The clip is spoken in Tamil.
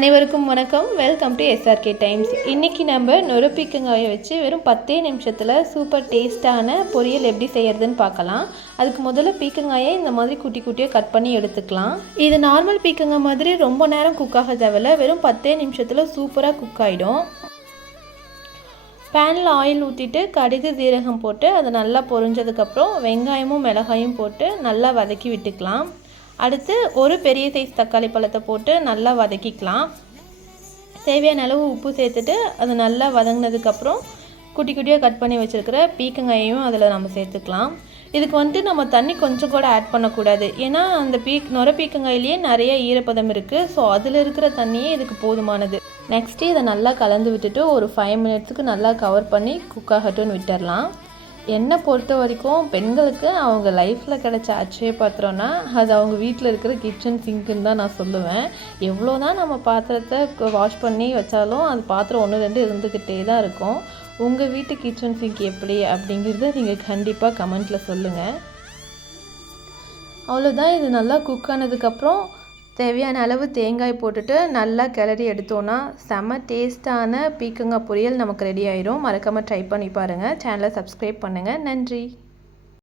அனைவருக்கும் வணக்கம். வெல்கம் டு எஸ்ஆர்கே டைம்ஸ் இன்றைக்கி நம்ம நொறுப்பிக்கங்காயை வச்சு வெறும் பத்தே நிமிஷத்தில் சூப்பர் டேஸ்ட்டான பொரியல் எப்படி செய்கிறதுன்னு பார்க்கலாம். அதுக்கு முதல்ல பீக்கங்காயை இந்த மாதிரி குட்டி குட்டியாக கட் பண்ணி எடுத்துக்கலாம். இது நார்மல் பீக்கங்காய் மாதிரி ரொம்ப நேரம் குக் ஆக தேவையில்ல. வெறும் பத்தே நிமிஷத்தில் சூப்பராக குக் ஆகிடும் பேனில் ஆயில் ஊற்றிட்டு கடுகு சீரகம் போட்டு அது நல்லா பொரிஞ்சதுக்கப்புறம் வெங்காயமும் மிளகாயும் போட்டு நல்லா வதக்கி விட்டுக்கலாம். அடுத்து ஒரு பெரிய சைஸ் தக்காளி பழத்தை போட்டு நல்லா வதக்கிக்கலாம். தேவையான அளவு உப்பு சேர்த்துட்டு அது நல்லா வதங்கினதுக்கப்புறம் குட்டி குட்டியாக கட் பண்ணி வச்சுருக்கிற பீக்கங்காயையும் அதில் நம்ம சேர்த்துக்கலாம். இதுக்கு வந்துட்டு நம்ம தண்ணி கொஞ்சம் கூட ஆட் பண்ணக்கூடாது. ஏன்னா அந்த பீக் நொர பீக்கங்காயிலேயே நிறைய ஈரப்பதம் இருக்குது ஸோ அதில் இருக்கிற தண்ணியே இதுக்கு போதுமானது. நெக்ஸ்ட்டு இதை நல்லா கலந்து விட்டுட்டு ஒரு ஃபைவ் மினிட்ஸுக்கு நல்லா கவர் பண்ணி குக் ஆகட்டும்னு விட்டுடலாம் என்னை பொறுத்த வரைக்கும் பெண்களுக்கு அவங்க லைஃப்பில் கிடைச்ச அச்சய பாத்திரம்னா அது அவங்க வீட்டில் இருக்கிற கிச்சன் சிங்க்குன்னு தான் நான் சொல்லுவேன். எவ்வளோ தான் நம்ம பாத்திரத்தை வாஷ் பண்ணி வச்சாலும் அது பாத்திரம் ஒன்று ரெண்டு இருந்துக்கிட்டே தான் இருக்கும். உங்கள் வீட்டு கிச்சன் சிங்க் எப்படி அப்படிங்கிறத நீங்கள் கண்டிப்பாக கமெண்ட்டில் சொல்லுங்கள் அவ்வளோதான் இது நல்லா குக் ஆனதுக்கப்புறம் தேவையான அளவு தேங்காய் போட்டுட்டு நல்லா கிளறி எடுத்தோன்னா செம டேஸ்ட்டான பீக்கங்காய் பொரியல் நமக்கு ரெடி ஆயிரும். மறக்காமல் ட்ரை பண்ணி பாருங்கள் சேனலை சப்ஸ்கிரைப் பண்ணுங்கள் நன்றி.